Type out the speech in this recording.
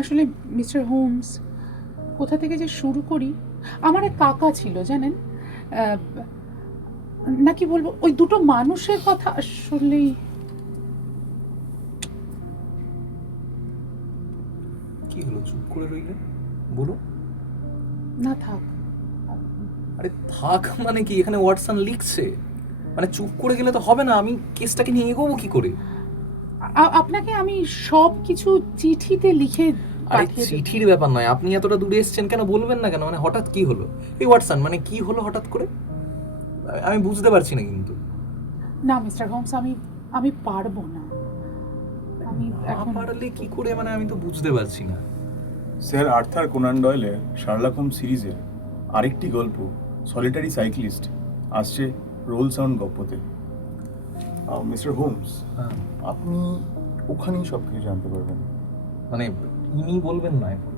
আসলে mister Holmes, কোথা থেকে যে শুরু করি। আমার এক কাকা ছিল জানেন, আহ, নাকি বলবো ওই দুটো মানুষের কথা আসলেই। কি হলো, চুপ করে রইলেন? বলুন। না থাক। আরে থাক মানে কি? এখানে ওয়াটসন লিখছে, মানে চুপ করে গেলে তো হবে না। আমি কেসটাকে নিয়ে এগোবো কি করে? আপনাকে আমি সব কিছু চিঠিতে লিখে আরে পাঠিয়ে দেব। চিঠির ব্যাপার নয়, আপনি এতটা দূরে এসেছেন কেন বলবেন না কেন? মানে হঠাৎ কি হলো? এই ওয়াটসন মানে কি হলো হঠাৎ করে? আমি বুঝতে পারছি না কিন্তু। না মিস্টার হোমস, আমি আমি পারবো না। আমি না এখন পারলে কি করে? মানে আমি তো বুঝতে পারছি না। স্যার, আর্থার কোনান ডয়েলের শার্লক হোমস সিরিজের আরেকটি গল্প সলিটারি সাইক্লিস্ট আসছে রোল সাউন্ড গপ্পতে। মিস্টার হোমস, হ্যাঁ, আপনি ওখানেই সব কিছু জানতে পারবেন। মানে ইনি বলবেন না এখন?